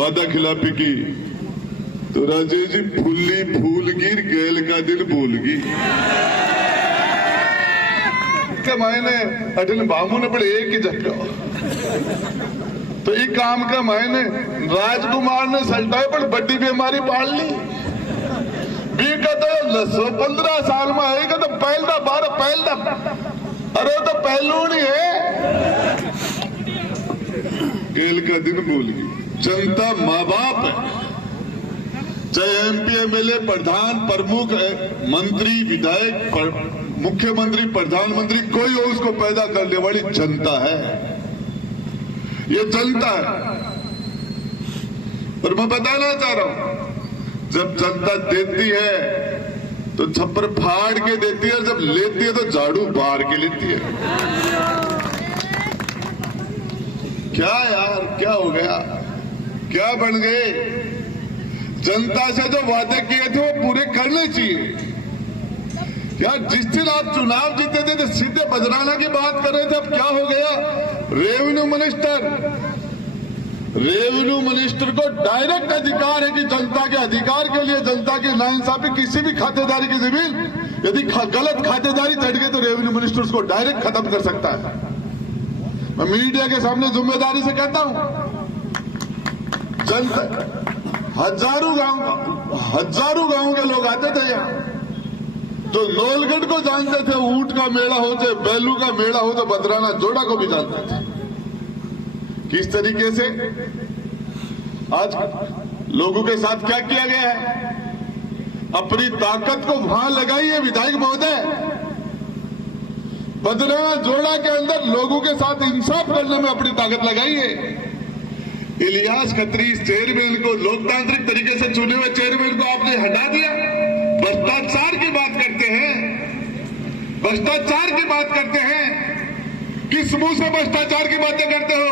वादा खिलाफी की तो राजेश जी फुल्ली फूलगिर गैल का दिल भूलगी के मायने अटल बामू ने बड़े एक ही झटका तो ये काम का मायने राजकुमार ने सल्टाए पर बड़ी बीमारी पाल ली बी का तो 15 साल में आएगा तो पहलदा 12 पहलदा अरे तो पहलू नहीं है गेल का दिन भूल गई जनता माँ बाप है चाहे एमपी एमएलए प्रधान प्रमुख मंत्री विधायक मुख्यमंत्री प्रधानमंत्री कोई हो उसको पैदा करने वाली जनता है ये जनता है। और मैं बताना चाह रहा हूं जब जनता देती है तो छप्पर फाड़ के देती है और जब लेती है तो झाड़ू बार के लेती है। क्या यार क्या हो गया क्या बन गए जनता से जो वादे किए थे वो पूरे करने चाहिए यार। जिस दिन आप चुनाव जीते थे तो सीधे बजराना की बात कर रहे थे अब क्या हो गया रेवेन्यू मिनिस्टर को डायरेक्ट अधिकार है कि जनता के अधिकार के लिए जनता की नाइंसाफी किसी भी खातेदारी की जमीन यदि गलत खातेदारी चढ़ गई तो रेवेन्यू मिनिस्टर उसको डायरेक्ट खत्म कर सकता है। मैं मीडिया के सामने जिम्मेदारी से कहता हूं जनता हजारों गांव के लोग आते थे यहाँ तो नौलगढ़ को जानते थे ऊंट का मेला हो चाहे बैलू का मेला हो तो बदराना जोड़ा को भी जानते थे। किस तरीके से आज लोगों के साथ क्या किया गया है अपनी ताकत को वहां लगाइए विधायक महोदय बदराना जोड़ा के अंदर लोगों के साथ इंसाफ करने में अपनी ताकत लगाइए। इलियास खत्री चेयरमैन को लोकतांत्रिक तरीके से चुने हुए चेयरमैन को आपने हटा दिया। भ्रष्टाचार की बात करते हैं भ्रष्टाचार की बात करते हैं किस मुंह से भ्रष्टाचार की बातें करते हो।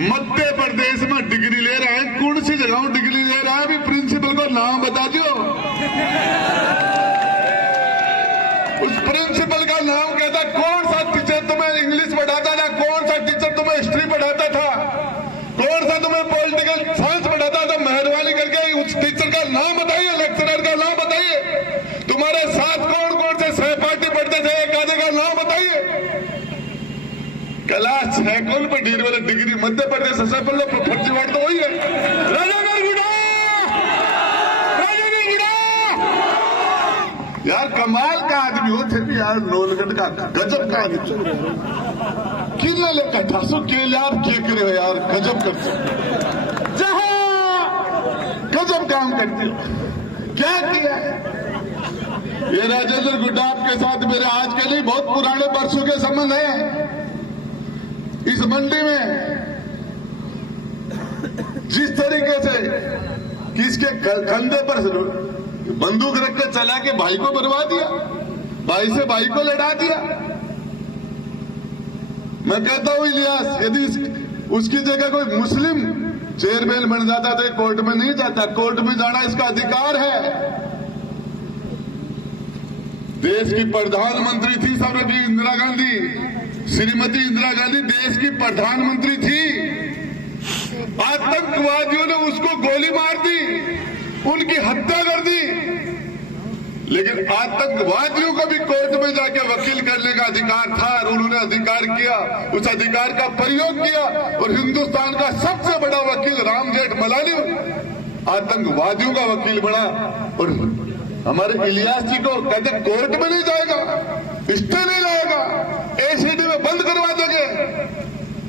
मध्य प्रदेश में डिग्री ले रहा है कौन सी जगह डिग्री ले रहा है अभी प्रिंसिपल को नाम बता दो। उस प्रिंसिपल का नाम कहता कौन सा टीचर तुम्हें इंग्लिश पढ़ाता था कौन सा टीचर तुम्हें हिस्ट्री पढ़ाता था कौन सा तुम्हें पॉलिटिकल साइंस पढ़ाता था। मेहरबानी करके उस टीचर का नाम बताइए लेक्चरर का नाम बताइए। तुम्हारे साथ कौन कौन से सहपाठी पढ़ते थे एक आधे का नाम बताइए। क्लास 6 कौन पर ढेर वाला डिग्री मध्य प्रदेश सफल फर्जीवाड़ तो वही है यार कमाल का आदमी हो थे यार नौलगढ़ का गजब का आदमी किन लेकर 1800 के यार क्या करे हो यार गजब करते गजब काम करते हो क्या किया ये राजेंद्र गुड्डाप के साथ मेरे आज के नहीं बहुत पुराने वर्षों के संबंध है। इस मंडी में जिस तरीके से किसके कंधे पर बंदूक रख के चला के भाई को बर्बाद दिया भाई से भाई को लड़ा दिया। मैं कहता हूं इलियास यदि उसकी जगह कोई मुस्लिम चेयरमैन बन जाता तो कोर्ट में नहीं जाता। कोर्ट में जाना इसका अधिकार है। देश की प्रधानमंत्री थी श्रीमती इंदिरा गांधी देश की प्रधानमंत्री थी। आतंकवादियों ने उसको गोली मार दी उनकी हत्या कर दी लेकिन आतंकवादियों को भी कोर्ट में जाके वकील करने का अधिकार था और उन्होंने अधिकार किया उस अधिकार का प्रयोग किया और हिंदुस्तान का सबसे बड़ा वकील राम जेठमलानी आतंकवादियों का वकील बना। और हमारे इलियास जी को कहते कोर्ट में नहीं जाएगा स्टे नहीं लाएगा एसीडी में बंद करवा देंगे।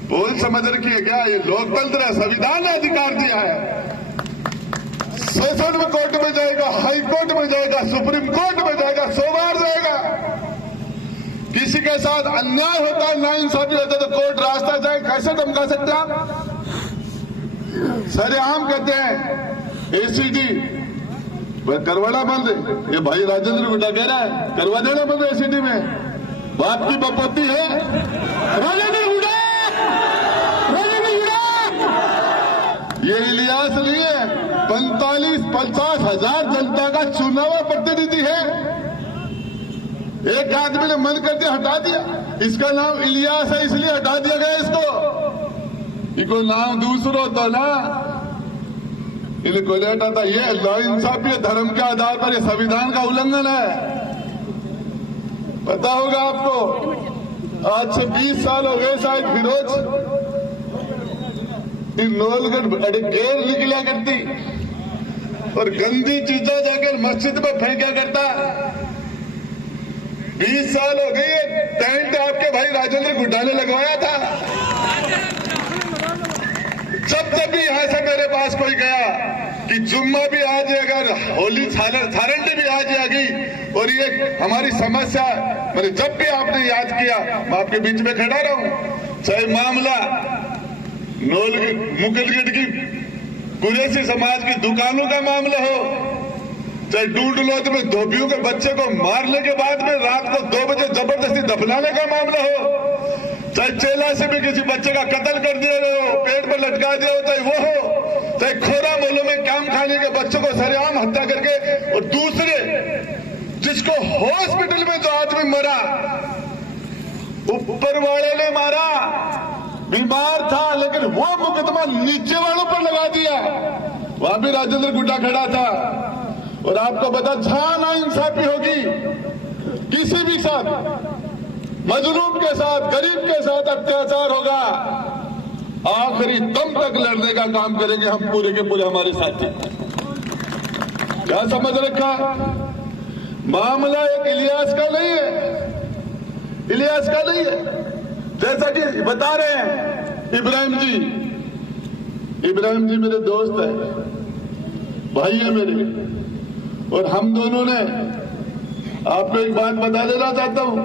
बोल समझ रखिए क्या ये लोकतंत्र है संविधान ने अधिकार दिया है। सेशन में कोर्ट में जाएगा हाई कोर्ट में जाएगा सुप्रीम कोर्ट में जाएगा 100 बार जाएगा। किसी के साथ अन्याय होता है नाइंसाफी होता है तो कोर्ट रास्ता जाए कैसे धमका सकते हैं आप। सरेआम कहते हैं एसीडी करवाना बंद ये भाई राजेंद्र गुड्डा कह रहा है करवा देना बंद एसीडी में बाप की बपौती है राजेंद्र गुड्डा ये इलियास नहीं है 45-50 हजार जनता का चुना हुआ प्रतिनिधि है। एक आदमी ने मन करके हटा दिया इसका नाम इलियास है इसलिए हटा दिया गया इसको। ये इनको नाम दूसरो तो ना इनको लेटा था। ये नाइंसाफी धर्म के आधार पर ये संविधान का उल्लंघन है। पता होगा आपको, आज से 20 साल हो गए शायद फिरोज नौलगढ़ अड़े गेर निकला करती और गंदी चीजें जाकर मस्जिद में फेंका करता। 20 साल हो गई। टेंट आपके भाई राजेंद्र गुड्डा ने लगवाया था। जब भी यहां से मेरे पास कोई गया कि जुम्मा भी आज अगर होली थारंडी भी आज आ गई और ये हमारी समस्या, मैंने जब भी आपने याद किया मैं आपके बीच में खड़ा रहूं। चाहे मामला मुगलगढ़ की कुरैशी समाज की दुकानों का मामला हो, चाहे डूडलोद में धोबियों के बच्चे को मारने के बाद में रात को 2 बजे जबरदस्ती दफनाने का मामला हो, चाहे चेला से भी किसी बच्चे का कत्ल कर दिया हो, पेट पर लटका दिया हो, चाहे वो हो, चाहे खोरा मोहल्लों में काम खाने के बच्चों को सरेआम हत्या करके, और दूसरे जिसको हॉस्पिटल में जो आदमी मरा ऊपर वाले ने मारा, बीमार था लेकिन वो मुकदमा नीचे वालों पर लगा दिया। वहां भी राजेंद्र गुड्डा खड़ा था। और आपको पता, जहां नाइंसाफी होगी किसी भी साथ, मजलूम के साथ, गरीब के साथ अत्याचार होगा, आखिरी दम तक लड़ने का काम करेंगे हम पूरे के पूरे हमारे साथी। क्या समझ रखा? मामला एक इलियास का नहीं है, इलियास का नहीं है। जैसा कि बता रहे हैं इब्राहिम जी मेरे दोस्त है, भाई है मेरे, और हम दोनों ने आपको एक बात बता देना चाहता हूं।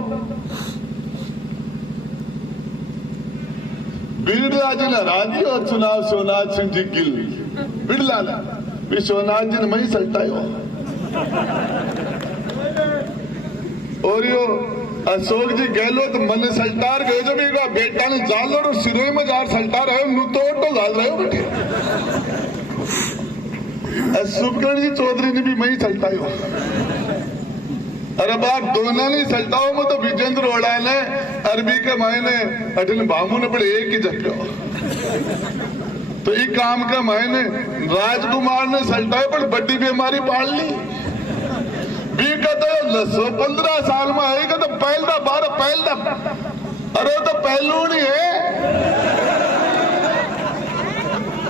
बीड़राजन हराजी और चुनाव सोमनाथ सिंह जी गिल बिड़लाला विश्वनाथ जी ने मई सल्टायो और यो अशोक जी गहलोत मन सल्टार गए जो भी बेटा ने जाल और सिरोई में जार सल्टार है तो जाल रहे हो बेटे। सुखगढ़ जी चौधरी ने भी मई सल्टायो। अरे बाप दोनों नहीं सल्टाओ में तो विजेंद्र ओड़ा ने अरबी के मायने अठन बामू ने बड़े एक ही जप्यो। तो ये काम का मायने राजकुमार ने सल्टाए पर बड़ी बीमारी पाल ली। बीका तो 15 साल में आएगा तो पहलदा 12 पहलदा, अरे तो पहलू नहीं है,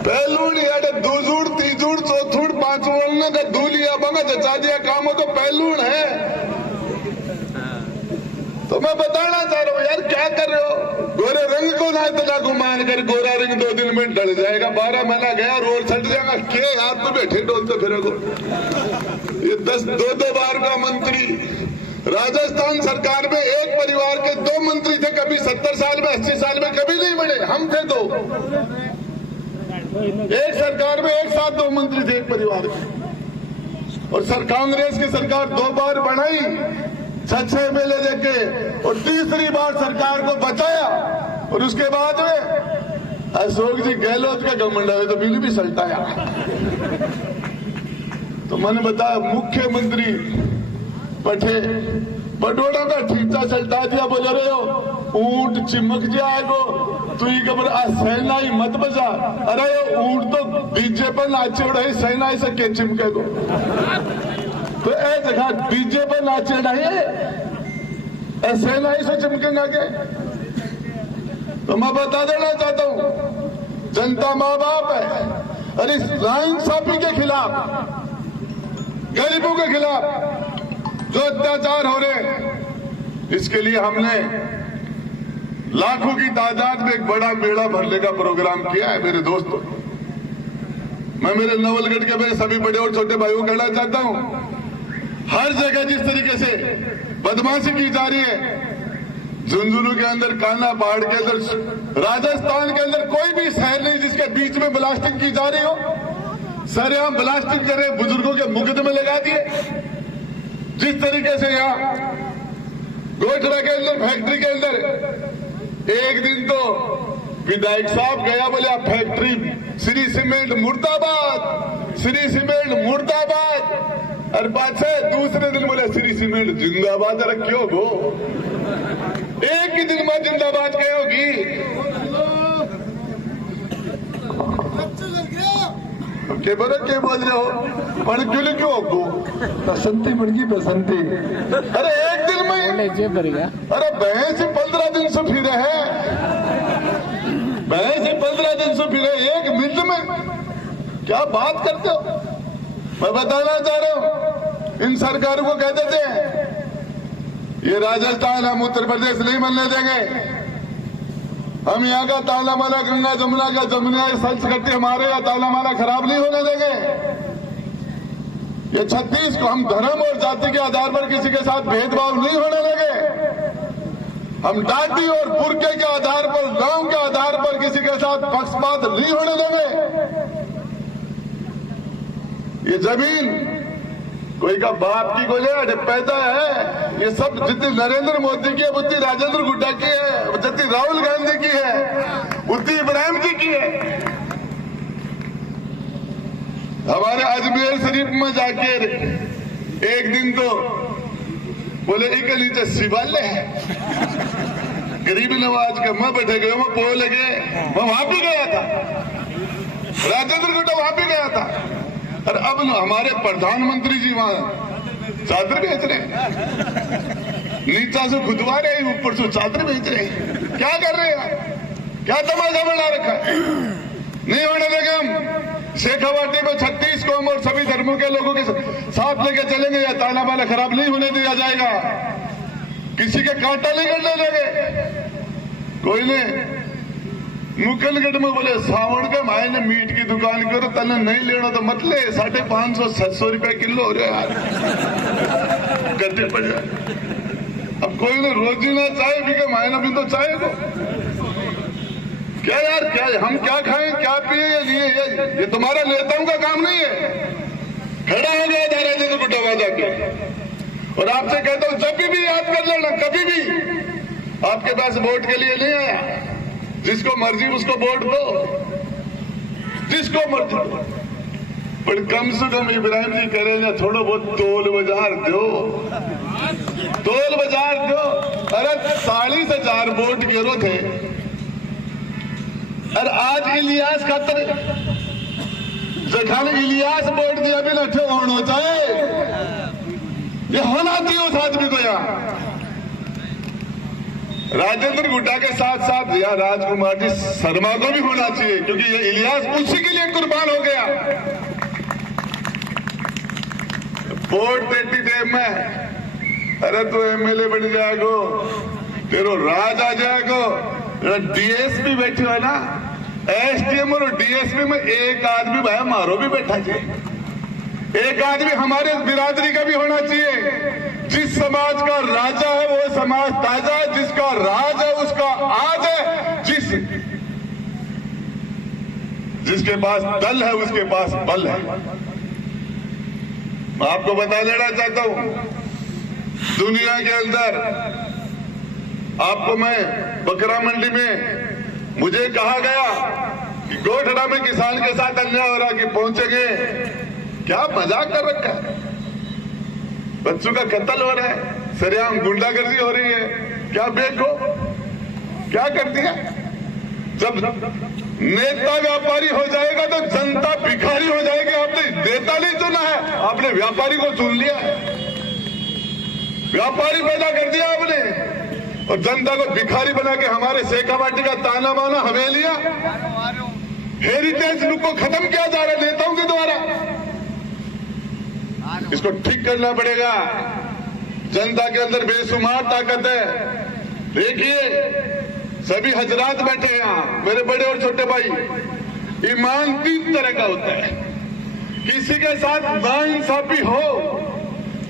पहलू नहीं है, दूजूड़ तीजूड़ चौथूड़ पांचवड़ का दूलिया बंगा जचा दिया काम हो तो पहलू है। तो मैं बताना चाह रहा हूँ यार, क्या कर रहे हो? गोरे रंग को ना इतना गुमान कर, गोरा रंग 2 दिन में ढल जाएगा, 12 महीना गया रोल सट जाएगा। क्या हाथ में बैठे डोलते फिर ये 2 बार का मंत्री। राजस्थान सरकार में एक परिवार के 2 मंत्री थे, कभी 70 साल में 80 साल में कभी नहीं बने, हम थे 2। एक सरकार में एक साथ 2 मंत्री थे एक परिवार के। और कांग्रेस की सरकार 2 बार बढ़ाई, 6 एमएलए देके, और तीसरी बार सरकार को बचाया। और उसके बाद में अशोक जी गहलोत का घमंड है तो बिल भी सल्टाया। तो मैंने बताया मुख्यमंत्री पठे बडोड़ा का ठीचा सल्टा दिया, बोल रहे हो ऊंट चिमक जाएगो तू ही खबर सहनाई मत बजा। अरे ऊंट तो डीजे पर नाचे उड़ा सहनाई से के चिमके को, तो ए जगह डीजे पर नाचे नहीं सहनाई से चिमकेगा के। तो मैं बता देना चाहता हूं, जनता माँ बाप है और इस नाइंसाफी के खिलाफ, गरीबों के खिलाफ जो अत्याचार हो रहे, इसके लिए हमने लाखों की तादाद में एक बड़ा मेला भरने का प्रोग्राम किया है। मेरे दोस्तों, मैं मेरे नवलगढ़ के मेरे सभी बड़े और छोटे भाइयों को कहना चाहता हूं, हर जगह जिस तरीके से बदमाशी की जा रही है, झुंझुनू के अंदर, कान्हा पहाड़ के अंदर, राजस्थान के अंदर कोई भी शहर नहीं जिसके बीच में ब्लास्टिंग की जा रही हो। सरेआम ब्लास्टिंग कर रहे, बुजुर्गों के मुकदमे लगा दिए। जिस तरीके से यहाँ गोठरा के अंदर, फैक्ट्री के अंदर, एक दिन तो विधायक साहब गया, बोले आप फैक्ट्री श्री सीमेंट मुर्दाबाद, श्री सीमेंट मुर्दाबाद, और पाछे दूसरे दिन बोले श्री सीमेंट जिंदाबाद रखियो गो। एक ही दिन में जिंदाबाद कहे होगी। के बोले के बोल रहे हो पर क्यों होगो बसंती बन गई बसंती। अरे एक दिन में अरे भैंस 15 दिन से फिरे है, भैंस 15 दिन से फिरे एक मिनट में, क्या बात करते हो। मैं बताना चाह रहा हूं इन सरकारों को कहते थे ये राजस्थान हम उत्तर प्रदेश नहीं बनने देंगे, हम यहाँ का ताला माला गंगा जमुना का जमुना संस्कृति हमारे यहाँ ताला माला खराब नहीं होने देंगे। ये 36 को हम धर्म और जाति के आधार पर किसी के साथ भेदभाव नहीं होने देंगे, हम जाति और पुरखे के आधार पर गांव के आधार पर किसी के साथ पक्षपात नहीं होने देंगे। ये जमीन कोई का बाप की गोले पैदा है, ये सब जितनी नरेंद्र मोदी की है उतनी राजेंद्र गुड्डा की है, जितनी राहुल गांधी की है उतनी इब्राहिम जी की है। हमारे अजमेर शरीफ में जाके एक दिन तो बोले एक नीचे शिवालय है, गरीब नवाज का मैं बैठे गए वहां पोल लगे, मैं वहां भी गया था, राजेंद्र गुड्डा वहां भी गया था। और अब हमारे प्रधानमंत्री जी वहां चादर बेच रहे, नीचा से खुदवा रहे, ऊपर से चादर बेच रहे, क्या कर रहे हैं, क्या तमाशा बना रखा है। नहीं होने देंगे हम। शेखावाटी में 36 कौम और सभी धर्मों के लोगों के साथ लेके चलेंगे, या ताला वाला खराब नहीं होने दिया जाएगा, किसी के कांटा नहीं करने देंगे। कोई ने मुकलगढ़ में बोले सावण के मायने मीट की दुकान करो, तने नहीं लेना तो मत ले, 550-700 रुपए किलो हो रहे यार, गड्ढे पड़ जाए। अब कोई ने रोजी ना चाहे भी के मायने भी तो चाहे को क्या यार, क्या हम क्या खाएं क्या पिए ये तुम्हारा नेताओं का काम नहीं है। खड़ा हो गया था राजेंद्र गुड्डा जाके, और आपसे कहता हूं जब भी याद कर लेना, कभी भी आपके पास वोट के लिए नहीं आया, जिसको मर्जी उसको वोट दो, जिसको मर्जी दो, पर कम से कम इब्राहिम जी करेंगे थोड़ा बहुत तोल बाजार दो, तोल बाजार दो। अरे 40,000 वोट गिरो थे, और आज इलियास खातर जखान इलियास वोट दिया भी न होना चाहे, ये होना चाहिए उस आदमी को। यहाँ राजेंद्र गुड्डा के साथ साथ या राजकुमार जी शर्मा को भी होना चाहिए, क्योंकि ये इलियास उसी के लिए कुर्बान हो गया। वोट देती देव में अरे तो एमएलए बन जाएगो, तेरो राज आ जाएगो। डीएसपी बैठे हो ना, एसडीएम और डीएसपी में एक आदमी भाई मारो भी बैठा चाहिए, एक आदमी हमारे बिरादरी का भी होना चाहिए। जिस समाज का राजा है वो समाज ताजा है, जिसका राज है उसका आज है, जिसके पास दल है उसके पास बल है। मैं आपको बता देना चाहता हूं, दुनिया के अंदर आपको मैं बकरा मंडी में मुझे कहा गया कि गोठड़ा में किसान के साथ अन्याय हो रहा कि पहुंचेंगे, क्या मजाक कर रखा है, बच्चों का कत्ल हो रहा है, सरेआम गुंडागर्दी हो रही है, क्या देखो क्या करती है। जब नेता व्यापारी हो जाएगा तो जनता भिखारी हो जाएगी। आपने नेता नहीं चुना है, आपने व्यापारी को चुन लिया है, व्यापारी पैदा कर दिया आपने, और जनता को भिखारी बना के हमारे शेखावाटी का ताना माना हवेलियां, हेरिटेज लुक को खत्म किया जा रहा है नेताओं के द्वारा। इसको ठीक करना पड़ेगा। जनता के अंदर बेशुमार ताकत है। देखिए सभी हजरात बैठे हैं यहाँ, मेरे बड़े और छोटे भाई। ईमान 3 तरह का होता है, किसी के साथ नाइंसाफी हो,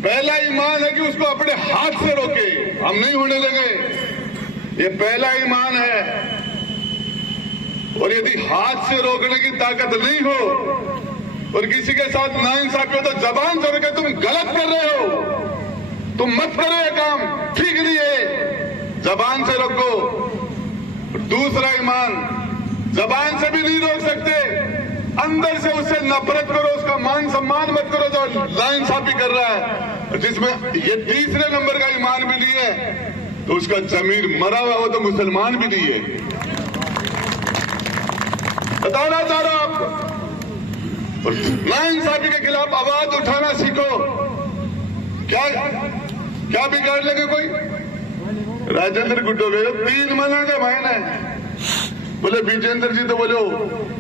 पहला ईमान है कि उसको अपने हाथ से रोके, हम नहीं होने देंगे, ये पहला ईमान है। और यदि हाथ से रोकने की ताकत नहीं हो और किसी के साथ नाइंसाफी हो तो जबान से रोके, तुम गलत कर रहे हो, तुम मत करो ये काम, ठीक नहीं है, जबान से रोको। दूसरा ईमान, जबान से भी नहीं रोक सकते, अंदर से उससे नफरत करो, उसका मान सम्मान मत करो जो नाइंसाफी कर रहा है। जिसमें ये तीसरे नंबर का ईमान भी नहीं है तो उसका जमीर मरा हुआ हो तो मुसलमान भी नहीं है। बताना चाह रहा हूं आपको, और नाइंसाफी के खिलाफ आवाज उठाना सीखो। क्या क्या बिगाड़ लेंगे कोई? राजेंद्र गुड्डो गए 3 महीना के महीने बोले विजेंद्र जी तो बोलो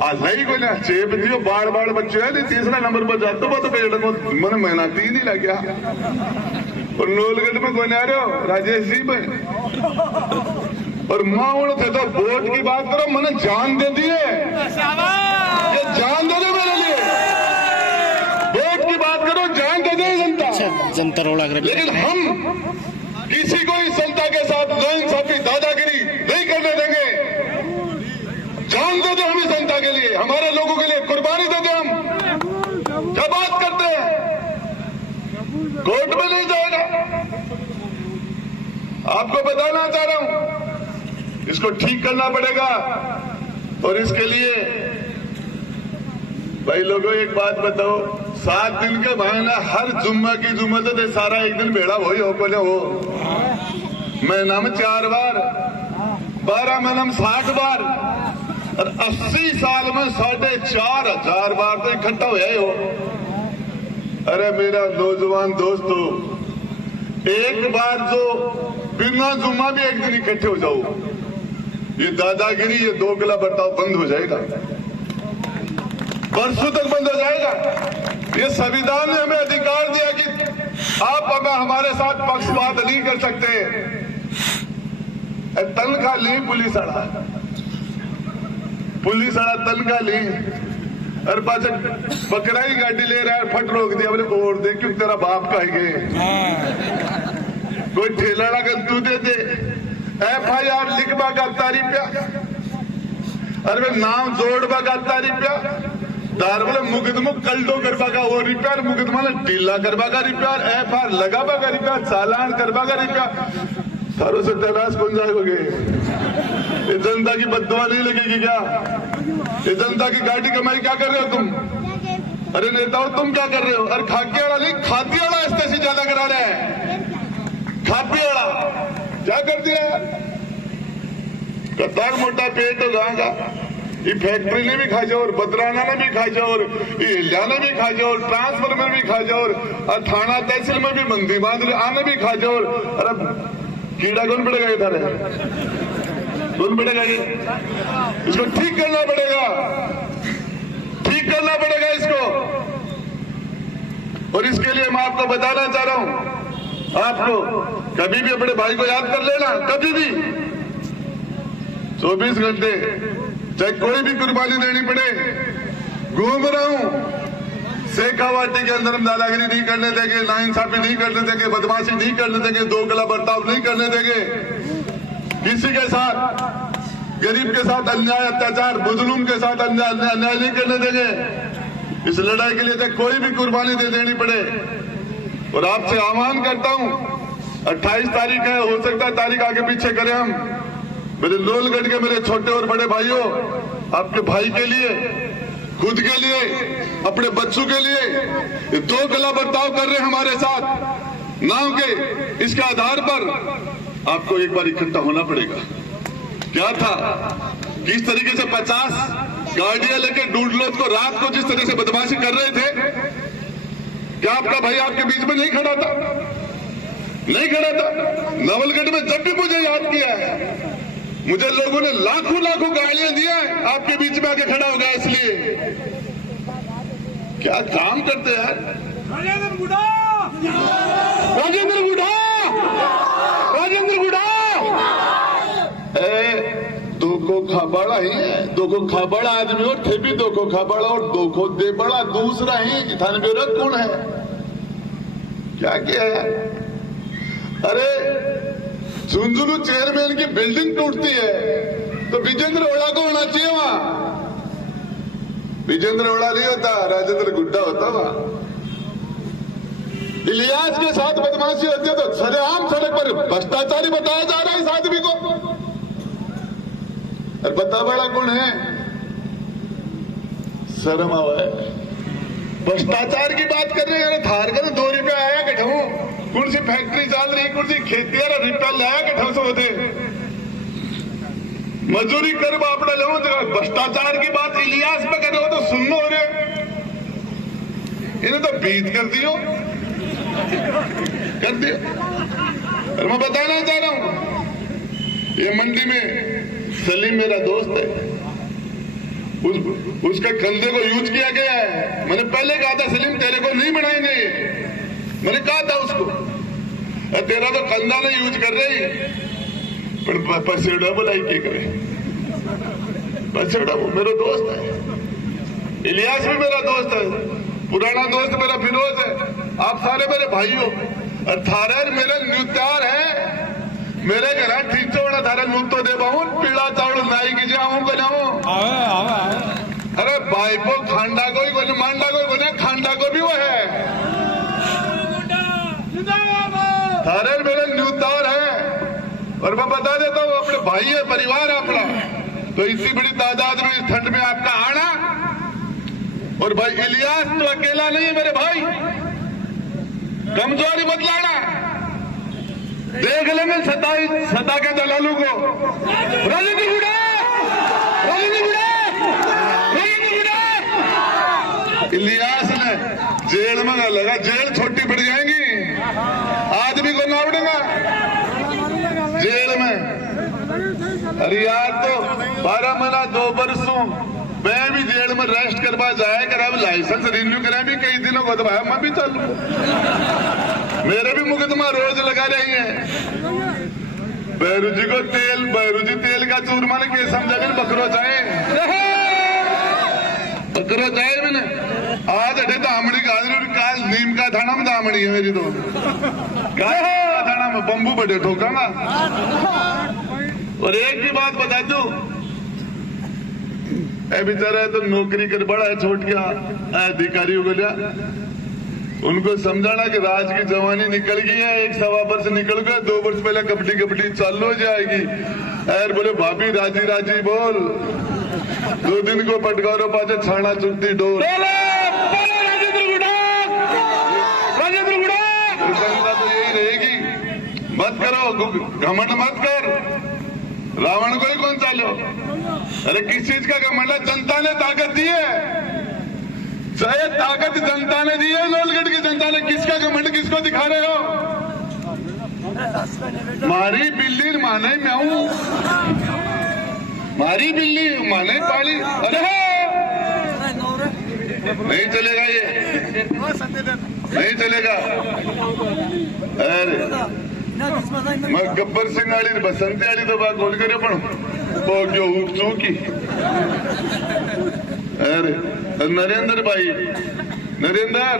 ही कोई ना चेप दियो बाड़ बाड़ बच्चे है नहीं तीसरा नंबर पर जाते वो तो मैंने महीना 3 ही लग गया। और नोलगढ़ में कोई आ रहे हो राजेश जी में और माँ थे तो वोट की बात करो मैंने जान दे दी है, ये जान दे दो मेरे लिए। वोट की बात करो जान दे दे जनता रोड़ा कर। लेकिन हम किसी को इस जनता के साथ नाइंसाफी दादागिरी नहीं करने देंगे। जान दे दो हम इस जनता के लिए, हमारे लोगों के लिए कुर्बानी दे दे। हम क्या बात करते हैं, कोर्ट में नहीं जाएगा। आपको बताना चाह रहा हूं इसको ठीक करना पड़ेगा। और इसके लिए भाई लोगों एक बात बताओ, 7 दिन के महीना हर जुम्मा की जुम्मा तो सारा एक दिन बेड़ा वही हो बोले हो महीना में 4 बार 12 महीना में 60 बार और 80 साल में 4,500 बार तो इकट्ठा हो हो। अरे मेरा नौजवान दोस्तों, एक बार जो बिना जुम्मा भी एक दिन इकट्ठे हो जाओ, ये दादागिरी ये दोगला बर्ताव बंद हो जाएगा, बरसों तक बंद हो जाएगा। ये संविधान ने हमें अधिकार दिया कि आप अगर हमारे साथ पक्षपात नहीं कर सकते। तनख्वाह ली पुलिस आड़ा तनख्वाह ली और पास बकराई गाड़ी ले रहा है, फट रोक दिया बोले वोट दे क्यों तेरा बाप का ही कोई ठेला कर तू दे दे FIR लिखवा का ₹10 अरे नाम जोड़वा का ₹10 दार बोले मुकदमा कल्टो करवा का वो ₹1 मुकदमा ढीला करवा का ₹1 FIR लगावा का ₹1 चालान करवा का ₹1 सारों से तलाश कौन जाएगा? ये जनता की बददुआ नहीं लगेगी क्या? ये जनता की गाड़ी कमाई क्या कर रहे हो तुम? अरे नेताओं तुम क्या कर रहे हो? अरे खाकियाड़ा नहीं खातियाड़ा ऐसे ज्यादा करा रहे हैं। खातियाड़ा क्या कर दिया? कतार मोटा पेट हो जाएगा। ये फैक्ट्री ने भी खा जाओ और बदराना ने भी खा जाओ और हिल्या ने भी खा जाओ और ट्रांसफर में भी खा जाओ और थाना तहसील में भी मंदी बांध आने भी खा जाओ। अरे कीड़ा कौन पड़ेगा इधर है? कौन पड़ेगा ये? इसको ठीक करना पड़ेगा, ठीक करना पड़ेगा इसको। और इसके लिए मैं आपको बताना चाह रहा हूं, आपको कभी भी अपने भाई को याद कर लेना, कभी भी 24 घंटे चाहे कोई भी कुर्बानी देनी पड़े। घूम रहा हूं शेखावाटी के अंदर हम दादागिरी नहीं करने देंगे, नाइंसाफी नहीं करने देंगे, बदमाशी नहीं करने देंगे, दोगला बर्ताव नहीं करने देंगे। किसी के साथ गरीब के साथ अन्याय अत्याचार, मुजलूम के साथ अन्याय नहीं करने देंगे। इस लड़ाई के लिए चाहे कोई भी कुर्बानी दे देनी पड़े। और आपसे आह्वान करता हूं 28 तारीख है, हो सकता है तारीख आगे पीछे करें हम। मेरे लोलगढ़ के मेरे छोटे और बड़े भाइयों, आपके भाई के लिए, खुद के लिए, अपने बच्चों के लिए ये दोगला बर्ताव कर रहे हैं हमारे साथ नाव के। इसके आधार पर आपको एक बार इकट्ठा होना पड़ेगा। क्या था, किस तरीके से 50 गाड़ियां लेके डूडलोज को रात को जिस तरह से बदमाशी कर रहे थे, क्या आपका भाई आपके बीच में नहीं खड़ा था? नहीं खड़ा था। नवलगढ़ में जब भी मुझे याद किया है, मुझे लोगों ने लाखों लाखों गालियां दिया है, आपके बीच में आके खड़ा होगा। इसलिए क्या काम करते हैं राजेंद्र गुड़ा, राजेंद्र गुड़ा, राजेंद्र गुड़ा। दो को खाबड़ा ही है, दो को खाबड़ा आदमी और थे भी दो को खाबड़ा और दो को दे बड़ा दूसरा ही थान बेरक कौन है? क्या किया है? अरे झुंझुनू चेयरमैन की बिल्डिंग टूटती है तो विजेंद्र ओड़ा को होना चाहिए वहां। विजेंद्र ओड़ा नहीं होता, राजेंद्र गुड्डा होता वहां। इलियास के साथ बदमाशी होती है तो सरेआम सड़क पर भ्रष्टाचारी बताया जा रहा है इस आदमी को। और बता बड़ा कौन है? शर्म आवा है। भ्रष्टाचार की बात कर रहे हैं। थार का 2 रुपया आया कठू, कौन सी फैक्ट्री चल रही, कौन सी खेती वाला रुपया लाया कठू से होते मजदूरी कर बापड़ा लो। भ्रष्टाचार की बात इलियास पे कर रहे हो तो सुन लो रे। इन्हें तो बीत कर दियो, कर दियो। और मैं बताना चाह रहा हूं, ये मंडी में सलीम मेरा दोस्त है, उसका कंधे को यूज किया गया है। मैंने पहले कहा था सलीम तेरे को नहीं बनाएंगे, मैंने कहा था उसको, तेरा तो कंधा नहीं यूज कर रही, पर पसेड़ा बुलाई के करे, पसेड़ा वो मेरा दोस्त है। इलियास भी मेरा दोस्त है, पुराना दोस्त मेरा फिरोज है। आप सारे मेरे भाई हो, और थारे मेरे न्यूत्यार है, मेरे घर ठीक चौड़ा थारा नूत तो दे पाऊं, पीड़ा चावड़ नाई की जाऊं बनाऊं। अरे भाई को खांडा कोई कोई मांडा कोई खांडा को भी वो है, थारे मेरे न्यूतार है। और मैं बता देता हूँ, अपने भाई है, परिवार है अपना, तो इतनी बड़ी तादाद में इस ठंड में आपका आना। और भाई इलियास तो अकेला नहीं है मेरे भाई, कमजोरी मत लाना, देख लेंगे सदा के दलालू को। राजेंद्र गुड़ा, राजेंद्र गुड़ा, राजेंद्र गुड़ा। इलियास ने जेल में लगा, जेल छोटी पड़ जाएंगी, आदमी को ना उड़ेगा जेल में। अरे यार तो 12 महीना 2 बरसों मैं भी जेल में रेस्ट करवा जाए कर, अब लाइसेंस रिन्यू करें भी कई दिनों को, तो भाई मैं भी चल, मेरे भी मुकदमा रोज लगा रही है। बैरू जी को तेल, बैरू जी तेल का चूरमा ने के समझा कर बकरो चाहे, बकरो चाहे मैंने आज अठे दामड़ी काल नीम का थाना में दामड़ी है मेरी, तो थाना में बम्बू बड़े ठोकांगा। और एक ही बात बता दू, बेचारा तो नौकरी कर बड़ा है, छोट गया अधिकारी हो गया, उनको समझाना कि राज की जवानी निकल गई है, 1-1.25 वर्ष निकल गया, 2 वर्ष पहले कबड्डी कबड्डी चालू हो जाएगी। यार बोले भाभी राजी राजी बोल, 2 दिन को पटकारो पाचे छाना चुनती डोल। तो यही रहेगी, मत करो घमंड मत कर, रावण को ही कौन चालो। अरे किस चीज का घमंड है, जनता ने ताकत दी है, चाहे ताकत जनता ने दी है, लोलगढ़ की जनता ने, किसका घमंड किसको दिखा रहे हो। मारी बिल्ली माने मैं हूं, मारी बिल्ली माने पाली। अरे नहीं चलेगा, ये नहीं चलेगा। अरे मैं गब्बर सिंह आली बसंती आली तो बात बोल करे पण जो चूकी। अरे नरेंद्र भाई, नरेंद्र,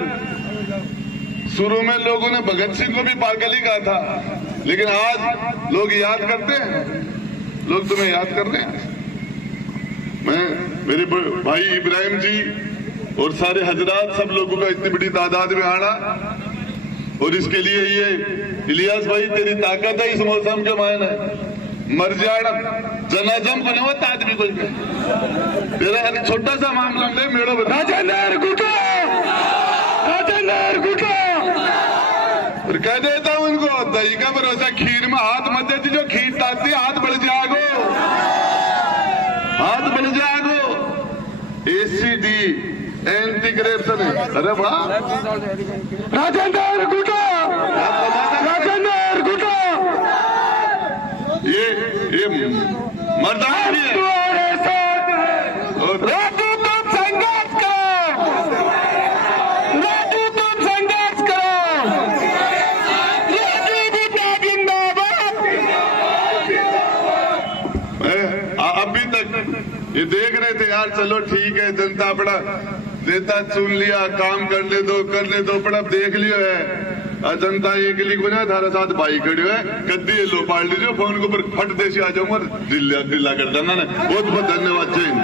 शुरू में लोगों ने भगत सिंह को भी पागल ही कहा था, लेकिन आज लोग याद करते हैं, लोग तुम्हें याद कर रहे हैं। मैं, मेरे भाई इब्राहिम जी और सारे हजरात, सब लोगों का इतनी बड़ी तादाद में आना, और इसके लिए ये इलियास भाई तेरी ताकत है इस मौसम के मायने, मर जाना जनाजम को नहीं होता आदमी को, तेरा छोटा सा मामला है मेरा। राजेंद्र गुटा, राजेंद्र गुटा, और कह देता हूं इनको, दही का भरोसा खीर में हाथ मत देती, जो खीर ताती हाथ बढ़ जाएगो, हाथ बढ़ जाएगो। ACD एंटी करप्शन है। अरे वाह, राजेंद्र गुटा, राजेंद्र गुटा, ये मर्दानी है। राजू तुम संघर्ष करो, राजू तुम संघर्ष करो, राजू गुटा जिंदाबाद। अभी तक ये देख रहे थे यार, चलो ठीक है, जनता अपना नेता चुन लिया, काम करने दो पर अब देख लियो है जनता एक लिख बना थारा साथ भाई खड़े है, कद्दी लो पाल लीजिए, फोन के ऊपर फट देसी आ जाऊंगा, दिल्ला कर देना। बहुत बहुत धन्यवाद। जय हिंद।